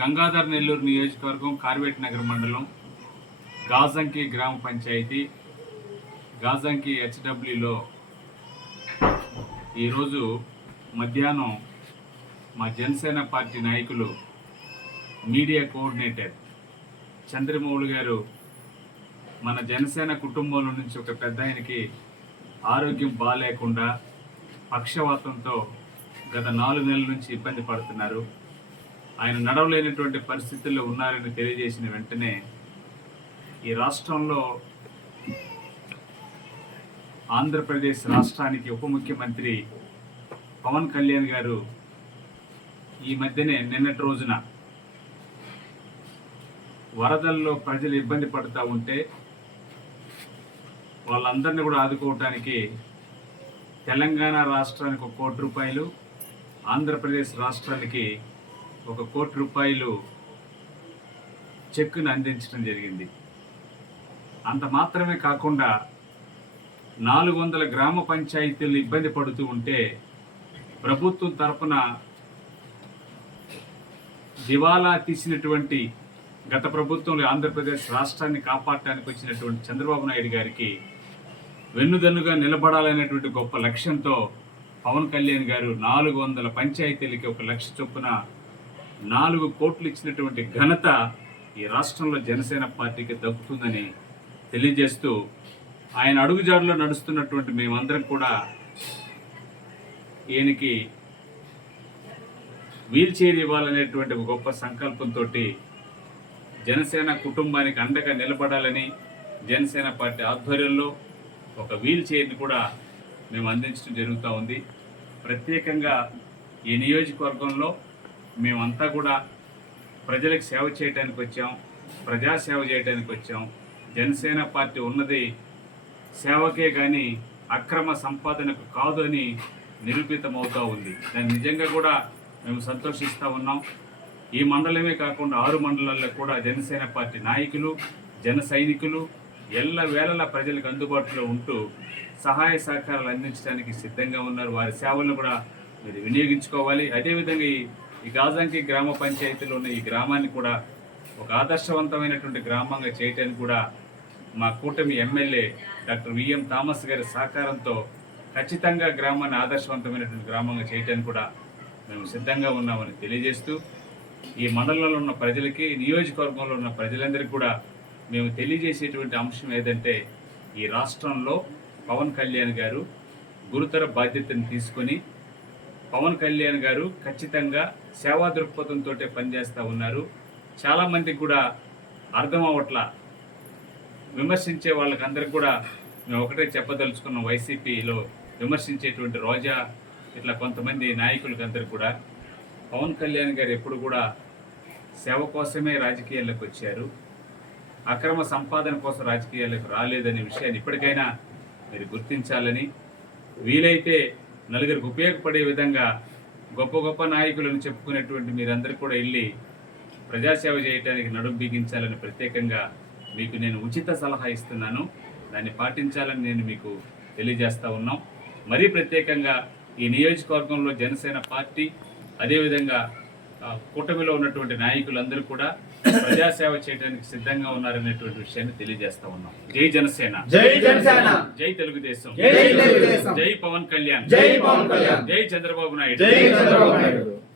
గంగాధర్ నెల్లూరు నియోజకవర్గం కార్వేట్ నగర్ మండలం గాజంకి గ్రామ పంచాయతీ. గాజంకి హెచ్డబ్ల్యూలో ఈరోజు మధ్యాహ్నం మా జనసేన పార్టీ నాయకులు మీడియా కోఆర్డినేటర్ చంద్రమౌళి గారు మన జనసేన కుటుంబంలో నుంచి ఒక పెద్ద ఆయనకి ఆరోగ్యం బాగాలేకుండా పక్షవాతంతో గత నాలుగు నెలల నుంచి ఇబ్బంది పడుతున్నారు. ఆయన నడవలేనటువంటి పరిస్థితుల్లో ఉన్నారని తెలియజేసిన వెంటనే ఈ రాష్ట్రంలో ఆంధ్రప్రదేశ్ రాష్ట్రానికి ఉప ముఖ్యమంత్రి పవన్ కళ్యాణ్ గారు ఈ మధ్యనే నిన్నటి రోజున వరదల్లో ప్రజలు ఇబ్బంది పడుతూ ఉంటే వాళ్ళందరినీ కూడా ఆదుకోవటానికి తెలంగాణ రాష్ట్రానికి ఒక కోటి రూపాయలు ఆంధ్రప్రదేశ్ రాష్ట్రానికి ఒక కోటి రూపాయలు చెక్కును అందించడం జరిగింది. అంత మాత్రమే కాకుండా నాలుగు వందల గ్రామ పంచాయతీలు ఇబ్బంది పడుతూ ఉంటే ప్రభుత్వం తరపున దివాలా తీసినటువంటి గత ప్రభుత్వంలో ఆంధ్రప్రదేశ్ రాష్ట్రాన్ని కాపాడటానికి వచ్చినటువంటి చంద్రబాబు నాయుడు గారికి వెన్నుదన్నుగా నిలబడాలనేటువంటి గొప్ప లక్ష్యంతో పవన్ కళ్యాణ్ గారు నాలుగు వందల పంచాయతీలకి ఒక లక్ష చొప్పున నాలుగు కోట్లు ఇచ్చినటువంటి ఘనత ఈ రాష్ట్రంలో జనసేన పార్టీకి దక్కుతుందని తెలియజేస్తూ ఆయన అడుగుజాడలో నడుస్తున్నటువంటి మేమందరం కూడా ఈయనకి వీల్ చైర్ ఇవ్వాలనేటువంటి ఒక గొప్ప సంకల్పంతో జనసేన కుటుంబానికి అండగా నిలబడాలని జనసేన పార్టీ ఆధ్వర్యంలో ఒక వీల్ చైర్ని కూడా మేము అందించడం జరుగుతూ ఉంది. ప్రత్యేకంగా ఈ నియోజకవర్గంలో మేమంతా కూడా ప్రజలకు సేవ చేయడానికి వచ్చాం ప్రజాసేవ చేయడానికి వచ్చాం. జనసేన పార్టీ ఉన్నది సేవకే కానీ అక్రమ సంపాదనకు కాదు అని నిరూపితమవుతూ ఉంది. దాన్ని నిజంగా కూడా మేము సంతోషిస్తూ ఉన్నాం. ఈ మండలమే కాకుండా ఆరు మండలాల్లో కూడా జనసేన పార్టీ నాయకులు జన సైనికులు ఎల్ల వేళలా ప్రజలకు అందుబాటులో ఉంటూ సహాయ సహకారాలు అందించడానికి సిద్ధంగా ఉన్నారు. వారి సేవలను కూడా మీరు వినియోగించుకోవాలి. అదేవిధంగా ఈ ఈ గాజంకి గ్రామ పంచాయతీలో ఉన్న ఈ గ్రామాన్ని కూడా ఒక ఆదర్శవంతమైనటువంటి గ్రామంగా చేయటానికి కూడా మా కూటమి ఎమ్మెల్యే డాక్టర్ విఎం థామస్ గారి సహకారంతో ఖచ్చితంగా గ్రామాన్ని ఆదర్శవంతమైనటువంటి గ్రామంగా చేయటానికి కూడా మేము సిద్ధంగా ఉన్నామని తెలియజేస్తూ ఈ మండలంలో ఉన్న ప్రజలకి నియోజకవర్గంలో ఉన్న ప్రజలందరికీ కూడా మేము తెలియజేసేటువంటి అంశం ఏదంటే ఈ రాష్ట్రంలో పవన్ కళ్యాణ్ గారు గురుతర బాధ్యతను తీసుకొని పవన్ కళ్యాణ్ గారు ఖచ్చితంగా సేవా దృక్పథంతో పనిచేస్తూ ఉన్నారు. చాలామందికి కూడా అర్థం అవ్వట్ల. విమర్శించే వాళ్ళకందరికి కూడా మేము ఒకటే చెప్పదలుచుకున్న వైసీపీలో విమర్శించేటువంటి రోజా ఇట్లా కొంతమంది నాయకులకి అందరికి కూడా. పవన్ కళ్యాణ్ గారు ఎప్పుడు కూడా సేవ కోసమే రాజకీయాల్లోకి వచ్చారు. అక్రమ సంపాదన కోసం రాజకీయాలకు రాలేదనే విషయాన్ని ఇప్పటికైనా మీరు గుర్తించాలని వీలైతే నలుగురికి ఉపయోగపడే విధంగా గొప్ప గొప్ప నాయకులను చెప్పుకునేటువంటి మీరందరూ కూడా వెళ్ళి ప్రజాసేవ చేయడానికి నడుం బిగించాలని ప్రత్యేకంగా మీకు నేను ఉచిత సలహా ఇస్తున్నాను. దాన్ని పాటించాలని నేను మీకు తెలియజేస్తూ ఉన్నాం. మరీ ప్రత్యేకంగా ఈ నియోజకవర్గంలో జనసేన పార్టీ అదేవిధంగా కూటమిలో ఉన్నటువంటి నాయకులందరూ కూడా ప్రజాసేవ చేయడానికి సిద్ధంగా ఉన్నారనేటువంటి విషయాన్ని తెలియజేస్తా ఉన్నాం. జై జనసేన. జై జనసేన. జై తెలుగుదేశం. జై తెలుగుదేశం. జై పవన్ కళ్యాణ్. జై పవన్ కళ్యాణ్. జై చంద్రబాబు నాయుడు. జై చంద్రబాబు నాయుడు.